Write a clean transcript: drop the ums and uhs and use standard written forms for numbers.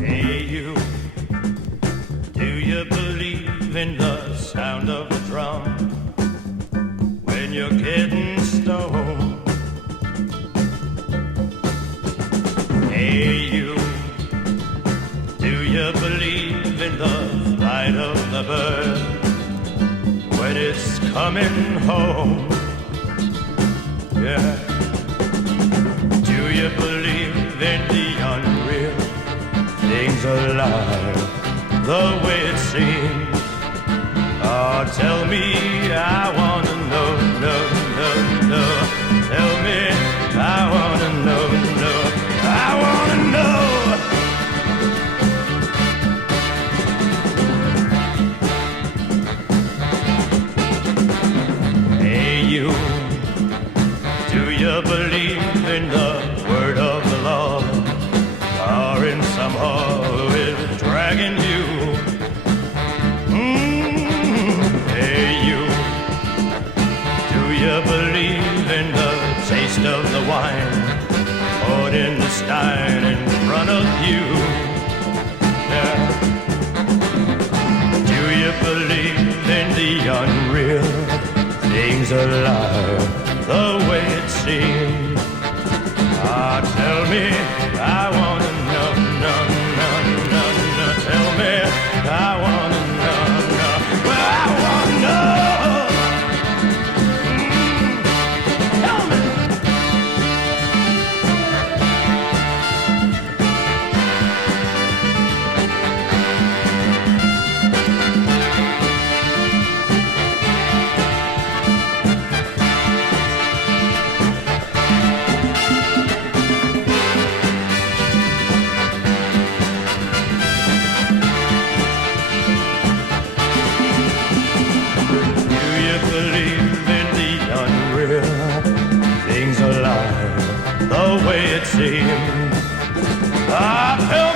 Hey you, do you believe in the sound of a drum when you're getting stoned? Hey you, do you believe in the flight of the bird when it's coming home? Yeah. Do you believe in the unreal? Things alive the way it seems. Oh, tell me, I wanna know, no. Tell me, I wanna know, I wanna know. Hey you, do you believe in the word of the law? Or in some hall is dragging you? Hey you, do you believe in the taste of the wine poured in the stein in front of you? Yeah. Do you believe in the unreal? Things alive the way it seems. Ah, tell me, I wanna know, no. Tell me, I wanna know, well, I wanna know. Tell me. Things alive the way it seems. I felt